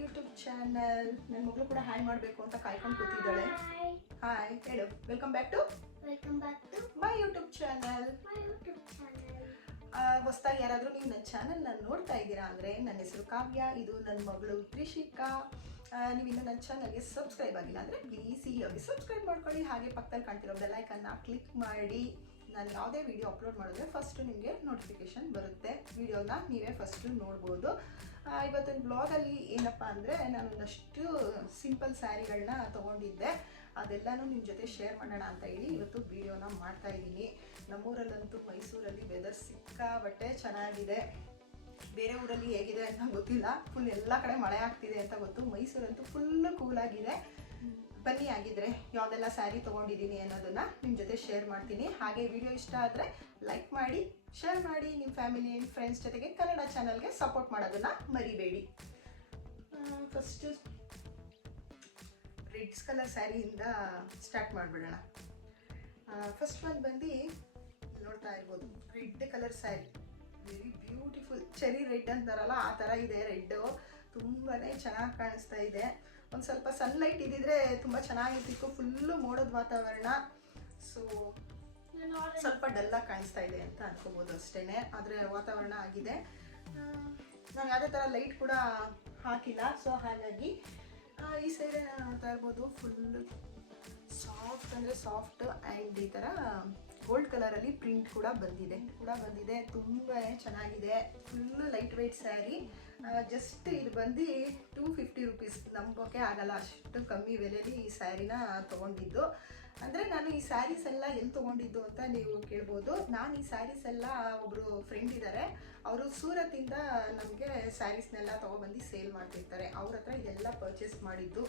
YouTube channel. ನನ್ನ ಮಗಳು ಕೂಡ ಹಾಯ್ ಮಾಡಬೇಕು ಅಂತ ಕಾಯ್ಕೊಂಡು ಕೂತಿದ್ದಾಳೆ. ಹಾಯ್ ಹೇಳು. Welcome back to my YouTube channel. ಹೊಸದಾಗಿ ಯಾರಾದರೂ ನೀವು ನನ್ನ ಚಾನಲ್ನ ನೋಡ್ತಾ ಇದ್ದೀರಾ ಅಂದರೆ ನನ್ನ ಹೆಸರು ಕಾವ್ಯ, ಇದು ನನ್ನ ಮಗಳು ತ್ರಿಷಿಕಾ. ನೀವು ಇನ್ನೂ ನನ್ನ ಚಾನಲ್ಗೆ ಸಬ್ಸ್ಕ್ರೈಬ್ ಆಗಿಲ್ಲ ಅಂದರೆ ಪ್ಲೀಸ್ ಇಲ್ಲಿಗೆ ಸಬ್ಸ್ಕ್ರೈಬ್ ಮಾಡ್ಕೊಳ್ಳಿ. ಹಾಗೆ ಪಕ್ಕದಲ್ಲಿ ಕಾಣ್ತಿರೋ ಬೆಲ್ಲೈಕನ್ನ ಕ್ಲಿಕ್ ಮಾಡಿ. ನಾನು ಯಾವುದೇ ವಿಡಿಯೋ ಅಪ್ಲೋಡ್ ಮಾಡಿದ್ರೆ ಫಸ್ಟು ನಿಮಗೆ ನೋಟಿಫಿಕೇಷನ್ ಬರುತ್ತೆ. ವಿಡಿಯೋನ ನೀವೇ ಫಸ್ಟು ನೋಡ್ಬೋದು. ಇವತ್ತಿನ ಬ್ಲಾಗಲ್ಲಿ ಏನಪ್ಪ ಅಂದರೆ ನಾನೊಂದಷ್ಟು ಸಿಂಪಲ್ ಸ್ಯಾರಿಗಳನ್ನ ತೊಗೊಂಡಿದ್ದೆ. ಅದೆಲ್ಲನೂ ನಿಮ್ಮ ಜೊತೆ ಶೇರ್ ಮಾಡೋಣ ಅಂತ ಹೇಳಿ ಇವತ್ತು ವಿಡಿಯೋನ ಮಾಡ್ತಾಯಿದ್ದೀನಿ. ನಮ್ಮೂರಲ್ಲಂತೂ ಮೈಸೂರಲ್ಲಿ ವೆದರ್ ಸಿಕ್ಕಾಬಟ್ಟೆ ಚೆನ್ನಾಗಿದೆ. ಬೇರೆ ಊರಲ್ಲಿ ಹೇಗಿದೆ ಅಂತ ಗೊತ್ತಿಲ್ಲ. ಫುಲ್ ಎಲ್ಲ ಕಡೆ ಮಳೆ ಆಗ್ತಿದೆ ಅಂತ ಗೊತ್ತು. ಮೈಸೂರಂತೂ ಫುಲ್ಲು ಕೂಲಾಗಿದೆ. ಬನ್ನಿ ಆಗಿದ್ರೆ ಯಾವುದೆಲ್ಲ ಸ್ಯಾರಿ ತೊಗೊಂಡಿದ್ದೀನಿ ಅನ್ನೋದನ್ನು ನಿಮ್ಮ ಜೊತೆ ಶೇರ್ ಮಾಡ್ತೀನಿ. ಹಾಗೆ ವಿಡಿಯೋ ಇಷ್ಟ ಆದರೆ ಲೈಕ್ ಮಾಡಿ, ಶೇರ್ ಮಾಡಿ, ನಿಮ್ಮ ಫ್ಯಾಮಿಲಿ ಆ್ಯಂಡ್ ಫ್ರೆಂಡ್ಸ್ ಜೊತೆಗೆ ಕನ್ನಡ ಚಾನಲ್ಗೆ ಸಪೋರ್ಟ್ ಮಾಡೋದನ್ನು ಮರಿಬೇಡಿ. ಫಸ್ಟು ರೆಡ್ಸ್ ಕಲರ್ ಸ್ಯಾರಿಯಿಂದ ಸ್ಟಾರ್ಟ್ ಮಾಡಿಬಿಡೋಣ. ಫಸ್ಟ್ ಒಂದು ಬಂದು ನೋಡ್ತಾ ಇರ್ಬೋದು, red colour sari. Very beautiful. Cherry red ಅಂತಾರಲ್ಲ ಆ ಥರ ಇದೆ ರೆಡ್ಡು. ತುಂಬಾ ಚೆನ್ನಾಗಿ ಕಾಣಿಸ್ತಾ ಇದೆ. ಒಂದು ಸ್ವಲ್ಪ ಸನ್ಲೈಟ್ ಇದ್ದಿದ್ರೆ ತುಂಬ ಚೆನ್ನಾಗಿರ್ತಿತ್ತು. ಫುಲ್ಲು ಮೋಡದ ವಾತಾವರಣ. ಸೊ ಸ್ವಲ್ಪ ಡಲ್ಲಾಗಿ ಕಾಣಿಸ್ತಾ ಇದೆ ಅಂತ ಅನ್ಕೋಬೋದು ಅಷ್ಟೇ. ಆದರೆ ವಾತಾವರಣ ಆಗಿದೆ. ನಾನು ಯಾವುದೇ ಥರ ಲೈಟ್ ಕೂಡ ಹಾಕಿಲ್ಲ. ಸೊ ಹಾಗಾಗಿ ಈ ಸೈಡ್ ನೋಡ್ತಾ ಇರ್ಬೋದು, ಫುಲ್ಲು ಸಾಫ್ಟ್ ಅಂದರೆ ಸಾಫ್ಟ್. ಆ್ಯಂಡ್ ಈ ಥರ ಗೋಲ್ಡ್ ಕಲರಲ್ಲಿ ಪ್ರಿಂಟ್ ಕೂಡ ಬಂದಿದೆ. ತುಂಬಾ ಚೆನ್ನಾಗಿದೆ. Full light weight sari. Just ಇದು ಬಂದು 250 ರುಪೀಸ್. ನಂಬೋಕೆ ಆಗಲ್ಲ, ಅಷ್ಟು ಕಮ್ಮಿ ಬೆಲೆಯಲ್ಲಿ ಈ ಸ್ಯಾರಿನ ತೊಗೊಂಡಿದ್ದು. ಅಂದರೆ ನಾನು ಈ ಸ್ಯಾರೀಸ್ ಎಲ್ಲ ಎಲ್ಲಿ ತೊಗೊಂಡಿದ್ದು ಅಂತ ನೀವು ಕೇಳ್ಬೋದು. ನಾನು ಈ ಸ್ಯಾರೀಸ್ ಎಲ್ಲ ಒಬ್ಬರು ಫ್ರೆಂಡ್ ಇದ್ದಾರೆ, ಅವರು ಸೂರತ್ತಿಂದ ನಮಗೆ ಸ್ಯಾರೀಸ್ನೆಲ್ಲ ತೊಗೊಬಂದು ಸೇಲ್ ಮಾಡ್ತಿರ್ತಾರೆ. ಅವ್ರ ಹತ್ರ ಇದೆಲ್ಲ ಪರ್ಚೇಸ್ ಮಾಡಿದ್ದು.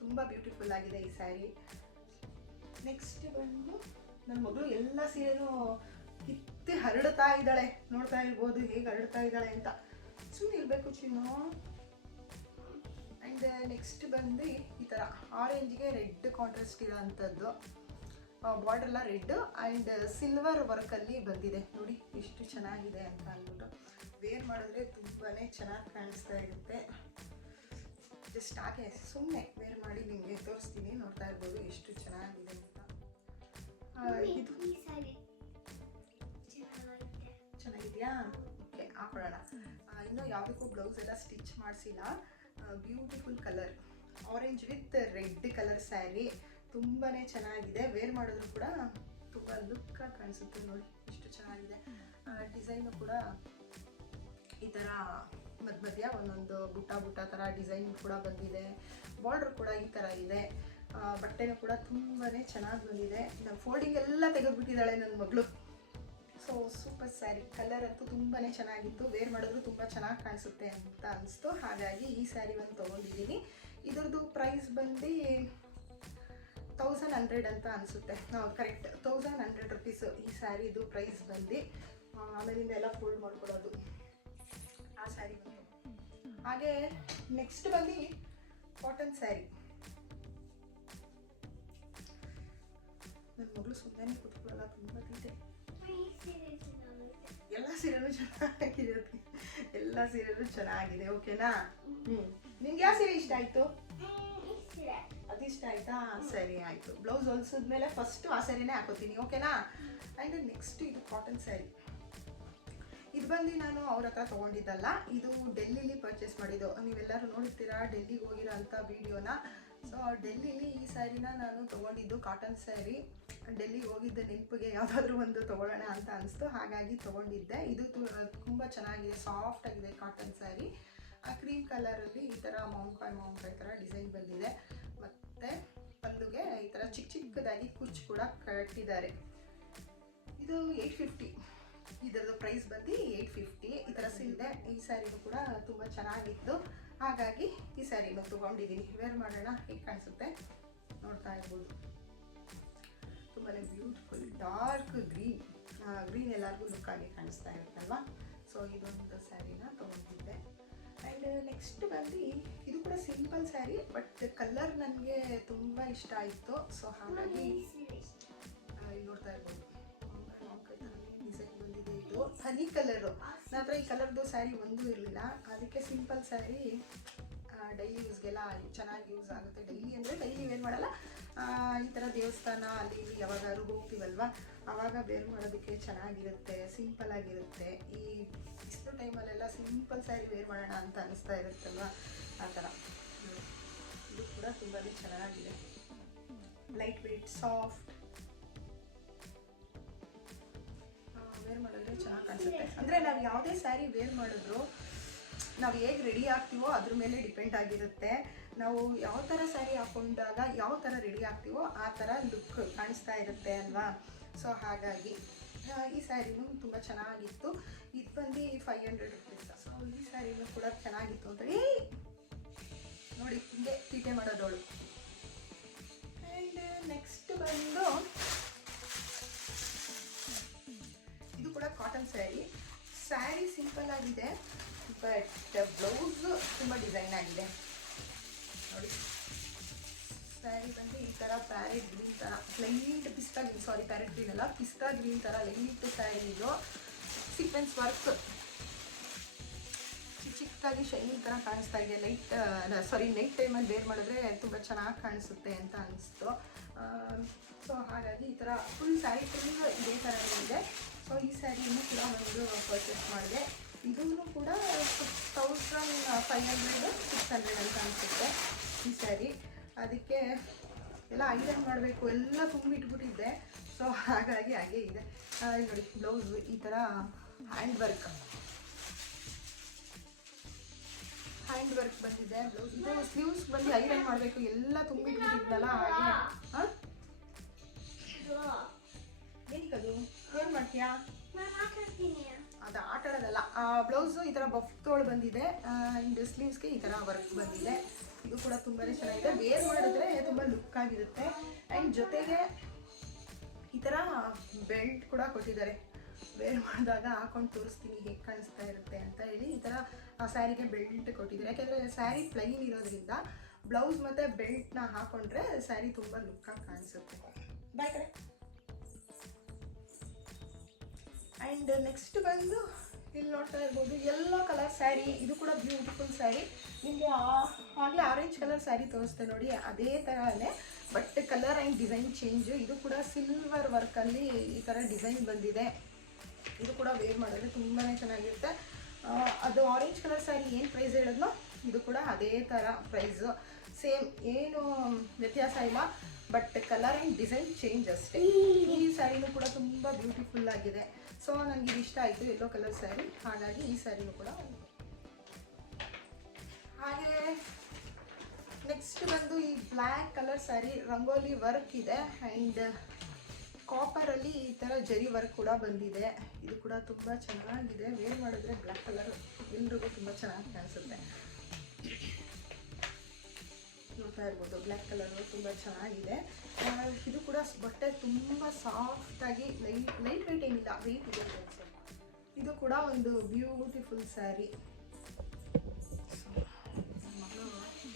ತುಂಬ ಬ್ಯೂಟಿಫುಲ್ ಆಗಿದೆ ಈ ಸ್ಯಾರಿ. ನೆಕ್ಸ್ಟ್ ಬಂದು ನನ್ನ ಮಗಳು ಎಲ್ಲ ಸೀರೆನೂ ಕಿತ್ತಿ ಹರಡ್ತಾ ಇದ್ದಾಳೆ. ನೋಡ್ತಾ ಇರ್ಬೋದು ಹೇಗೆ ಹರಡ್ತಾ ಇದ್ದಾಳೆ ಅಂತ. ಸುಮ್ಮನೆ ಇರಬೇಕು ಚಿನ್ನು. ಆ್ಯಂಡ್ ನೆಕ್ಸ್ಟ್ ಬಂದು ಈ ಥರ ಆರೆಂಜ್ಗೆ ರೆಡ್ ಕಾಂಟ್ರಾಸ್ಟ್ ಇರೋ ಅಂಥದ್ದು. ಬಾರ್ಡರ್ ಎಲ್ಲ ರೆಡ್ ಆ್ಯಂಡ್ ಸಿಲ್ವರ್ ವರ್ಕಲ್ಲಿ ಬಂದಿದೆ. ನೋಡಿ ಎಷ್ಟು ಚೆನ್ನಾಗಿದೆ ಅಂತ ಅಂದ್ಬಿಟ್ಟು ವೇರ್ ಮಾಡಿದ್ರೆ ತುಂಬಾ ಚೆನ್ನಾಗಿ ಕಾಣಿಸ್ತಾ ಇರುತ್ತೆ. ಜಸ್ಟ್ ಹಾಗೆ ಸುಮ್ಮನೆ ವೇರ್ ಮಾಡಿ ನಿಮಗೆ ತೋರಿಸ್ತೀನಿ. ನೋಡ್ತಾ ಇರ್ಬೋದು ಎಷ್ಟು ಚೆನ್ನಾಗಿದೆ ಅಂತ. ಇದು ಚೆನ್ನಾಗಿದೆಯಾ? ಓಕೆ, ಹಾಕೊಳ್ಳೋಣ. ಇನ್ನೂ ಯಾವುದಕ್ಕೂ ಬ್ಲೌಸ್ ಎಲ್ಲ ಸ್ಟಿಚ್ ಮಾಡಿಸಿಲ್ಲ. Beautiful colour orange with red colour sari. ತುಂಬಾ ಚೆನ್ನಾಗಿದೆ. ವೇರ್ ಮಾಡಿದ್ರು ಕೂಡ ತುಂಬ ಲುಕ್ಕಾಗಿ ಕಾಣಿಸುತ್ತೆ. ನೋಡಿ ಎಷ್ಟು ಚೆನ್ನಾಗಿದೆ. ಡಿಸೈನು ಕೂಡ ಈ ಥರ ಮಧ್ಯ ಒಂದೊಂದು ಬುಟ್ಟ ಥರ ಡಿಸೈನ್ ಕೂಡ ಬಂದಿದೆ. ಬಾರ್ಡ್ರ್ ಕೂಡ ಈ ಥರ ಇದೆ. ಬಟ್ಟೆನೂ ಕೂಡ ತುಂಬಾ ಚೆನ್ನಾಗಿ ಬಂದಿದೆ. ನಮ್ಮ ಫೋಲ್ಡಿಂಗ್ ಎಲ್ಲ ತೆಗೆದುಬಿಟ್ಟಿದ್ದಾಳೆ ನನ್ನ ಮಗಳು. So super sari. ಕಲರ್ ಅಂತೂ ತುಂಬಾ ಚೆನ್ನಾಗಿತ್ತು. ವೇರ್ ಮಾಡಿದ್ರು ತುಂಬ ಚೆನ್ನಾಗಿ ಕಾಣಿಸುತ್ತೆ ಅಂತ ಅನಿಸ್ತು. ಹಾಗಾಗಿ ಈ ಸ್ಯಾರಿ ಒಂದು ತೊಗೊಂಡಿದ್ದೀನಿ. ಇದ್ರದ್ದು ಪ್ರೈಸ್ ಬಂದು 1100 ಅಂತ ಅನಿಸುತ್ತೆ. ಕರೆಕ್ಟ್ 1100 ರುಪೀಸು ಈ ಸ್ಯಾರಿದು ಪ್ರೈಸ್ ಬಂದು. ಆಮೇಲಿಂದ ಎಲ್ಲ ಫೋಲ್ಡ್ ಮಾಡ್ಕೊಳ್ಳೋದು ಆ ಸ್ಯಾರಿ ಬಂದು. ಹಾಗೆ ನೆಕ್ಸ್ಟ್ ಬಂದು ಕಾಟನ್ ಸ್ಯಾರಿ. ನನ್ನ ಮಗಳು ಸುಮ್ಮನೆ ಕೂತ್ಕೊಳ್ಳಲ್ಲ, ತುಂಬ ಇದೆ. ಎಲ್ಲ ಸೀರೆನೂ ಚೆನ್ನಾಗಿದೆ. ಓಕೆನಾ? ನಿಮ್ಗೆ ಯಾವ ಸೀರೆ ಇಷ್ಟ ಆಯಿತು? ಅದಿಷ್ಟ ಆಯಿತಾ? ಸರಿ ಆಯಿತು. ಬ್ಲೌಸ್ ಹೊಲಿಸಿದ್ಮೇಲೆ ಫಸ್ಟು ಆ ಸ್ಯಾರಿನೇ ಹಾಕೋತೀನಿ. ಓಕೆನಾ? ಆ್ಯಂಡ್ ನೆಕ್ಸ್ಟ್ ಇದು ಕಾಟನ್ ಸ್ಯಾರಿ. ಇದು ಬಂದು ನಾನು ಅವ್ರ ಹತ್ರ ತೊಗೊಂಡಿದ್ದಲ್ಲ, ಇದು ಡೆಲ್ಲಿಲಿ ಪರ್ಚೇಸ್ ಮಾಡಿದ್ದು. ನೀವೆಲ್ಲರೂ ನೋಡ್ತೀರಾ ಡೆಲ್ಲಿಗೆ ಹೋಗಿರೋ ಅಂಥ ವೀಡಿಯೋನ. ಸೊ ಡೆಲ್ಲಿಲಿ ಈ ಸ್ಯಾರಿನ ನಾನು ತೊಗೊಂಡಿದ್ದು, ಕಾಟನ್ ಸ್ಯಾರಿ. ಡೆಲ್ಲಿಗೆ ಹೋಗಿದ್ದ ನೆನಪಿಗೆ ಯಾವುದಾದ್ರೂ ಒಂದು ತೊಗೊಳ್ಳೋಣ ಅಂತ ಅನಿಸ್ತು, ಹಾಗಾಗಿ ತೊಗೊಂಡಿದ್ದೆ. ಇದು ತುಂಬ ಚೆನ್ನಾಗಿದೆ, ಸಾಫ್ಟ್ ಆಗಿದೆ ಕಾಟನ್ ಸ್ಯಾರಿ. ಕ್ರೀಮ್ ಕಲರಲ್ಲಿ ಈ ಥರ ಮಾವಿನಕಾಯಿ ಥರ ಡಿಸೈನ್ ಬಂದಿದೆ. ಮತ್ತು ಪಲ್ಲುಗೆ ಈ ಥರ ಚಿಕ್ಕದಾಗಿ ಕುಚ್ಚು ಕೂಡ ಕಟ್ಟಿದ್ದಾರೆ. ಇದು 850. ಇದರದ್ದು ಪ್ರೈಸ್ ಬಂದು 850. ಈ ಥರ ಸಿಲ್ದೆ. ಈ ಸ್ಯಾರಿನೂ ಕೂಡ ತುಂಬ ಚೆನ್ನಾಗಿತ್ತು, ಹಾಗಾಗಿ ಈ ಸ್ಯಾರಿನೂ ತೊಗೊಂಡಿದ್ದೀನಿ. ವೇರ್ ಮಾಡೋಣ ಹೇಗೆ ಕಾಣಿಸುತ್ತೆ ನೋಡ್ತಾ ಇರ್ಬೋದು. ತುಂಬಾ ಬ್ಯೂಟಿಫುಲ್ ಡಾರ್ಕ್ ಗ್ರೀನ್ ಎಲ್ಲರಿಗೂ ಲುಕ್ಕಾಗಿ ಕಾಣಿಸ್ತಾ ಇರುತ್ತಲ್ವ. ಸೊ ಇದೊಂದು ಸ್ಯಾರಿನ ತೊಗೊಂಡಿದ್ದೆ. ಆ್ಯಂಡ್ ನೆಕ್ಸ್ಟ್ ಬಂದು ಇದು ಕೂಡ ಸಿಂಪಲ್ ಸ್ಯಾರಿ, ಬಟ್ ಕಲರ್ ನನಗೆ ತುಂಬ ಇಷ್ಟ ಆಯಿತು. ಸೊ ಹಾಗಾಗಿ ಇಲ್ಲಿ ನೋಡ್ತಾ ಇರ್ಬೋದು ಡಿಸೈನ್ ಬಂದಿದೆ. ಇದು ಹನಿ ಕಲರು. ನನ್ನ ಹತ್ರ ಈ ಕಲರ್ದು ಸ್ಯಾರಿ ಒಂದೂ ಇರಲಿಲ್ಲ, ಅದಕ್ಕೆ ಸಿಂಪಲ್ ಸ್ಯಾರಿ ಡೈಲಿ ಯೂಸ್ಗೆಲ್ಲ ಚೆನ್ನಾಗಿ ಯೂಸ್ ಆಗುತ್ತೆ. ಡೈಲಿ ಅಂದರೆ ಡೈಲಿ ವೇರ್ ಮಾಡಲ್ಲ, ಈ ಥರ ದೇವಸ್ಥಾನ ಅಲ್ಲಿ ಇಲ್ಲಿ ಯಾವಾಗಾದ್ರು ಹೋಗ್ತೀವಲ್ವ ಆವಾಗ ವೇರ್ ಮಾಡೋದಕ್ಕೆ ಚೆನ್ನಾಗಿರುತ್ತೆ, ಸಿಂಪಲ್ ಆಗಿರುತ್ತೆ. ಈ ಇಷ್ಟು ಟೈಮಲ್ಲೆಲ್ಲ ಸಿಂಪಲ್ ಸ್ಯಾರಿ ವೇರ್ ಮಾಡೋಣ ಅಂತ ಅನಿಸ್ತಾ ಇರುತ್ತಲ್ವ, ಆ ಥರ. ಇದು ಕೂಡ ತುಂಬಾ ಚೆನ್ನಾಗಿದೆ, ಲೈಟ್ ವೆಯ್ಟ್, ಸಾಫ್ಟ್, ವೇರ್ ಮಾಡಿದ್ರೆ ಚೆನ್ನಾಗಿ ಕಾಣಿಸುತ್ತೆ. ಅಂದರೆ ನಾವು ಯಾವುದೇ ಸ್ಯಾರಿ ವೇರ್ ಮಾಡಿದ್ರು ನಾವು ಹೇಗೆ ರೆಡಿ ಆಗ್ತೀವೋ ಅದ್ರ ಮೇಲೆ ಡಿಪೆಂಡ್ ಆಗಿರುತ್ತೆ. ನಾವು ಯಾವ ಥರ ಸ್ಯಾರಿ ಹಾಕೊಂಡಾಗ ಯಾವ ಥರ ರೆಡಿ ಆಗ್ತೀವೋ ಆ ಥರ ಲುಕ್ ಕಾಣಿಸ್ತಾ ಇರುತ್ತೆ ಅಲ್ವಾ. ಸೊ ಹಾಗಾಗಿ ಈ ಸ್ಯಾರಿನೂ ತುಂಬ ಚೆನ್ನಾಗಿತ್ತು. ಇದು ಬಂದು 500 ರುಪೀಸ್. ಸೊ ಈ ಸ್ಯಾರಿನೂ ಕೂಡ ಚೆನ್ನಾಗಿತ್ತು ಅಂತ ನೋಡಿ, ಹಿಂಗೆ ತೀಟೆ ಮಾಡೋದವಳು. ಆ್ಯಂಡ್ ನೆಕ್ಸ್ಟ್ ಬಂದು ಇದು ಕೂಡ ಕಾಟನ್ ಸ್ಯಾರಿ. ಸ್ಯಾರಿ ಸಿಂಪಲ್ ಆಗಿದೆ, ಬಟ್ ಬ್ಲೌಸ್ ತುಂಬ ಡಿಸೈನ್ ಆಗಿದೆ ನೋಡಿ. ಸ್ಯಾರಿ ಬಂದು ಈ ಥರ ಪ್ಯಾರೆಟ್ ಗ್ರೀನ್ ಥರ ಲೈಟ್ ಪಿಸ್ತಾ ಗ್ರೀನ್, ಸಾರಿ ಪ್ಯಾರೆಟ್ ಗ್ರೀನ್ ಅಲ್ಲ, ಪಿಸ್ತಾ ಗ್ರೀನ್ ಥರ ಲೈಟ್ ಸ್ಯಾರಿ. ಇದು ಸೀಕ್ವೆನ್ಸ್ ವರ್ಕ್ ಚಿಕ್ಕದಾಗಿ ಶೈನಿಂಗ್ ಥರ ಕಾಣಿಸ್ತಾ ಇದೆ. ನೈಟ್ ಟೈಮಲ್ಲಿ ವೇರ್ ಮಾಡಿದ್ರೆ ತುಂಬ ಚೆನ್ನಾಗಿ ಕಾಣಿಸುತ್ತೆ ಅಂತ ಅನಿಸ್ತು. ಸೊ ಹಾಗಾಗಿ ಈ ಥರ ಫುಲ್ ಸ್ಯಾರಿ ಫುಲ್ ಇದೇ ಥರ ಇದೆ. ಸೊ ಈ ಸ್ಯಾರಿಯನ್ನು ಕೂಡ ಒಂದು ಪರ್ಚೇಸ್ ಮಾಡಿದೆ. ಇದನ್ನು ಕೂಡ 1500 600 ಅಂತ ಅನಿಸುತ್ತೆ ಈ ಸ್ಯಾರಿ. ಅದಕ್ಕೆ ಎಲ್ಲ ಐರನ್ ಮಾಡಬೇಕು, ಎಲ್ಲ ತುಂಬಿಟ್ಬಿಟ್ಟಿದ್ದೆ. ಸೊ ಹಾಗಾಗಿ ಹಾಗೆ ಇದೆ ನೋಡಿ. ಬ್ಲೌಸ್ ಈ ಥರ ಹ್ಯಾಂಡ್ ವರ್ಕ್ ಬಂದಿದೆ. ಬ್ಲೌಸ್ ಇದು ಸ್ಲೀವ್ಸ್ ಬಂದು ಐರನ್ ಮಾಡಬೇಕು, ಎಲ್ಲ ತುಂಬಿಟ್ಬಿಟ್ಟಿದ್ನಲ್ಲ ಹಾಗೆ. ಏನಕ್ಕದು ಏನು ಮಾಡ್ತೀಯಾ? ಅದು ಆಟ ಆಡೋದಲ್ಲ. ಬ್ಲೌಸು ಈ ಥರ ಬಫ್ ತೋಳು ಬಂದಿದೆ, ಆ್ಯಂಡ್ ಸ್ಲೀವ್ಸ್ಗೆ ಈ ಥರ ವರ್ಕ್ ಬಂದಿದೆ. ಇದು ಕೂಡ ತುಂಬಾ ಚೆನ್ನಾಗಿದೆ, ವೇರ್ ಮಾಡಿದ್ರೆ ತುಂಬ ಲುಕ್ ಆಗಿರುತ್ತೆ. ಆ್ಯಂಡ್ ಜೊತೆಗೆ ಈ ಥರ ಬೆಲ್ಟ್ ಕೂಡ ಕೊಟ್ಟಿದ್ದಾರೆ. ವೇರ್ ಮಾಡಿದಾಗ ಹಾಕೊಂಡು ತೋರಿಸ್ತೀನಿ ಹೇಗೆ ಕಾಣಿಸ್ತಾ ಇರುತ್ತೆ ಅಂತ ಹೇಳಿ ಈ ಥರ ಆ ಸ್ಯಾರಿಗೆ ಬೆಲ್ಟ್ ಕೊಟ್ಟಿದ್ದಾರೆ. ಯಾಕೆಂದರೆ ಸ್ಯಾರಿ ಪ್ಲೈನ್ ಇರೋದ್ರಿಂದ ಬ್ಲೌಸ್ ಮತ್ತು ಬೆಲ್ಟ್ನ ಹಾಕೊಂಡ್ರೆ ಸ್ಯಾರಿ ತುಂಬ ಲುಕ್ಕಾಗಿ ಕಾಣಿಸುತ್ತೆ. ಬಾಯ್ ಕಡೆ. ಆ್ಯಂಡ್ ನೆಕ್ಸ್ಟ್ ಬಂದು ಇಲ್ಲಿ ನೋಡ್ತಾ ಇರ್ಬೋದು ಯೆಲ್ಲೋ ಕಲರ್ ಸ್ಯಾರಿ. ಇದು ಕೂಡ ಬ್ಯೂಟಿಫುಲ್ ಸ್ಯಾರಿ. ನಿಮಗೆ ಆಗಲೇ ಆರೆಂಜ್ ಕಲರ್ ಸ್ಯಾರಿ ತೋರಿಸ್ತೆ ನೋಡಿ, ಅದೇ ಥರನೇ but colour and design change. ಇದು ಕೂಡ ಸಿಲ್ವರ್ ವರ್ಕಲ್ಲಿ ಈ ಥರ ಡಿಸೈನ್ ಬಂದಿದೆ. ಇದು ಕೂಡ ವೇರ್ ಮಾಡಿದ್ರೆ ತುಂಬಾ ಚೆನ್ನಾಗಿರುತ್ತೆ. ಅದು ಆರೆಂಜ್ ಕಲರ್ ಸ್ಯಾರಿ ಏನು ಪ್ರೈಸ್ ಹೇಳಿದ್ನೋ ಇದು ಕೂಡ ಅದೇ ಥರ ಪ್ರೈಸು, ಸೇಮ್, ಏನು ವ್ಯತ್ಯಾಸ ಇಲ್ಲ. But colour and design change ಅಷ್ಟೇ. ಈ ಸ್ಯಾರಿನೂ ಕೂಡ ತುಂಬ ಬ್ಯೂಟಿಫುಲ್ ಆಗಿದೆ. ಸೊ ನನಗೆ ಇದು ಇಷ್ಟ ಆಯಿತು, ಯೆಲ್ಲೋ ಕಲರ್ ಸ್ಯಾರಿ, ಹಾಗಾಗಿ ಈ ಸ್ಯಾರಿನೂ ಕೂಡ. ಹಾಗೆ ನೆಕ್ಸ್ಟ್ ಬಂದು ಈ black colour sari, rangoli work ಇದೆ ಆ್ಯಂಡ್ ಕಾಪರಲ್ಲಿ ಈ ಥರ ಜರಿ ವರ್ಕ್ ಕೂಡ ಬಂದಿದೆ. ಇದು ಕೂಡ ತುಂಬ ಚೆನ್ನಾಗಿದೆ, ವೇರ್ ಮಾಡಿದ್ರೆ ಬ್ಲ್ಯಾಕ್ ಕಲರ್ ಎಲ್ರಿಗೂ ತುಂಬ ಚೆನ್ನಾಗಿ ಕಾಣಿಸುತ್ತೆ. ನೋಡ್ತಾ ಇರ್ಬೋದು ಬ್ಲ್ಯಾಕ್ ಕಲರು ತುಂಬ ಚೆನ್ನಾಗಿದೆ. ಇದು ಕೂಡ ಬಟ್ಟೆ ತುಂಬ ಸಾಫ್ಟಾಗಿ ಲೈಟ್ ವೆಯ್ಟ್ ಏನಿಲ್ಲ, ವೆಯ್ಟ್ ಇದೆ. ಇದು ಕೂಡ ಒಂದು ಬ್ಯೂಟಿಫುಲ್ ಸ್ಯಾರಿ. ಮಗಳು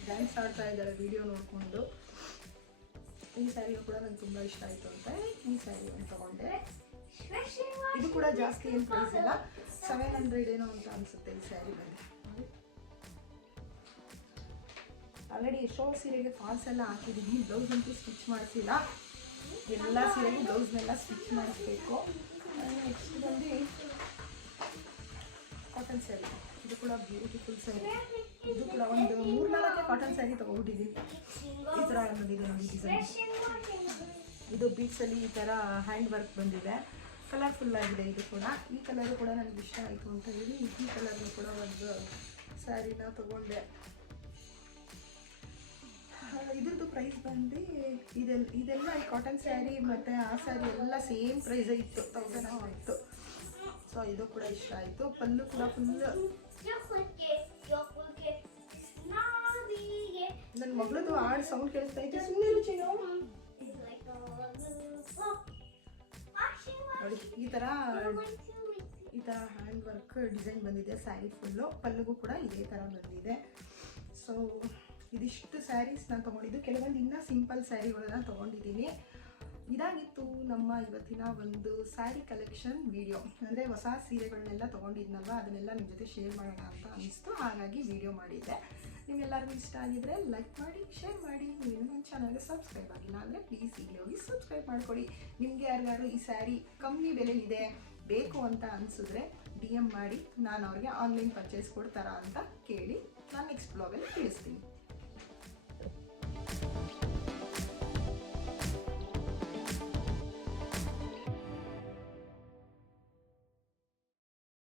ಡ್ಯಾನ್ಸ್ ಆಡ್ತಾ ಇದ್ದಾಳೆ ವಿಡಿಯೋ ನೋಡಿಕೊಂಡು. ಈ ಸ್ಯಾರಿಯು ಕೂಡ ನನಗೆ ತುಂಬ ಇಷ್ಟ ಆಯಿತು ಅಂತ ಈ ಸ್ಯಾರಿಯನ್ನು ತೊಗೊಂಡೆ. ಇದು ಕೂಡ ಜಾಸ್ತಿ ಏನು ಪ್ರೈಸ್ ಇಲ್ಲ, 700 ಏನೋ ಅಂತ ಅನಿಸುತ್ತೆ ಈ ಸ್ಯಾರಿ ಬಂದು. ಆಲ್ರೆಡಿ ಎಷ್ಟೋ ಸೀರೆಗೆ ಫಾಲ್ಸ್ ಎಲ್ಲ ಹಾಕಿದ್ದೀನಿ, ಬ್ಲೌಸ್ ಅಂತೂ ಸ್ಟಿಚ್ ಮಾಡಿಸಿಲ್ಲ. ಎಲ್ಲ ಸೀರೆಗೆ ಬ್ಲೌಸ್ನೆಲ್ಲ ಸ್ಟಿಚ್ ಮಾಡಿಸ್ಬೇಕು. ನೆಕ್ಸ್ಟ್ ಬಂದು ಕಾಟನ್ ಸ್ಯಾರಿ. ಇದು ಕೂಡ ಬ್ಯೂಟಿಫುಲ್ ಸ್ಯಾರಿ. ಇದು ಕೂಡ ಒಂದು 3-4 ಕಾಟನ್ ಸ್ಯಾರಿ ತೊಗೊಂಡಿದ್ದೀನಿ. ಈ ಥರ ಬಂದಿದೆ ನೋಡಿ ಡಿಸೈನ್. ಇದು ಬೀಟ್ಸಲ್ಲಿ ಈ ಥರ ಹ್ಯಾಂಡ್ ವರ್ಕ್ ಬಂದಿದೆ, ಕಲರ್ಫುಲ್ ಆಗಿದೆ. ಇದು ಕೂಡ ಈ ಕಲರು ಕೂಡ ನನಗೆ ಇಷ್ಟ ಆಯಿತು ಅಂತ ಹೇಳಿ ಈ ಕಲರ್ನ ಕೂಡ ಒಂದು ಸ್ಯಾರಿನ ತೊಗೊಂಡೆ. ಇದ್ರದ್ದು ಪ್ರೈಸ್ ಬಂದು ಇದೆಲ್ಲ ಈ ಕಾಟನ್ ಸ್ಯಾರಿ ಮತ್ತು ಆ ಸ್ಯಾರಿ ಎಲ್ಲ ಸೇಮ್ ಪ್ರೈಸ್ ಇತ್ತು, 1000 ಇತ್ತು. ಸೊ ಇದು ಕೂಡ ಇಷ್ಟ ಆಯಿತು. ಪಲ್ಲು ಕೂಡ ಫುಲ್. ನನ್ನ ಮಗಳದು ಹಾಡು ಸೌಂಡ್ ಕೇಳಿಸ್ತಾ ಇತ್ತು, ಸುಮ್ಮನೆ ರುಚಿನೋ ನೋಡಿ. ಈ ಥರ ಹ್ಯಾಂಡ್ ವರ್ಕ್ ಡಿಸೈನ್ ಬಂದಿದೆ ಸ್ಯಾರಿ ಫುಲ್ಲು. ಪಲ್ಲುಗೂ ಕೂಡ ಇದೇ ಥರ ಬಂದಿದೆ. ಸೊ ಇದಿಷ್ಟು ಸ್ಯಾರೀಸ್ ನಾನು ತೊಗೊಂಡಿದ್ದು. ಕೆಲವೊಂದು ಇನ್ನೂ ಸಿಂಪಲ್ ಸ್ಯಾರಿಗಳನ್ನ ತೊಗೊಂಡಿದ್ದೀನಿ. ಇದಾಗಿತ್ತು ನಮ್ಮ ಇವತ್ತಿನ ಒಂದು ಸ್ಯಾರಿ ಕಲೆಕ್ಷನ್ ವಿಡಿಯೋ. ಅಂದರೆ ಹೊಸ ಸೀರೆಗಳನ್ನೆಲ್ಲ ತೊಗೊಂಡಿದ್ನಲ್ವ, ಅದನ್ನೆಲ್ಲ ನಿಮ್ಮ ಜೊತೆ ಶೇರ್ ಮಾಡೋಣ ಅಂತ ಅನಿಸ್ತು, ಹಾಗಾಗಿ ವಿಡಿಯೋ ಮಾಡಿದ್ದೆ. ನಿಮ್ಗೆಲ್ಲರಿಗೂ ಇಷ್ಟ ಆಗಿದ್ರೆ ಲೈಕ್ ಮಾಡಿ, ಶೇರ್ ಮಾಡಿ. ನೀವು ನನ್ನ ಚಾನಲ್ಗೆ ಸಬ್ಸ್ಕ್ರೈಬ್ ಆಗಿಲ್ಲ ಅಂದರೆ ಪ್ಲೀಸ್ ಈಗಲೇ ಹೋಗಿ ಸಬ್ಸ್ಕ್ರೈಬ್ ಮಾಡ್ಕೊಳ್ಳಿ. ನಿಮಗೆ ಯಾರ್ಯಾರು ಈ ಸ್ಯಾರಿ ಕಮ್ಮಿ ಬೆಲೆಲಿದೆ ಬೇಕು ಅಂತ ಅನಿಸಿದ್ರೆ DM ಮಾಡಿ, ನಾನು ಅವ್ರಿಗೆ ಆನ್ಲೈನ್ ಪರ್ಚೇಸ್ ಕೊಡ್ತಾರಾ ಅಂತ ಕೇಳಿ ನಾನು ನೆಕ್ಸ್ಟ್ ಬ್ಲಾಗಲ್ಲಿ ತಿಳಿಸ್ತೀನಿ.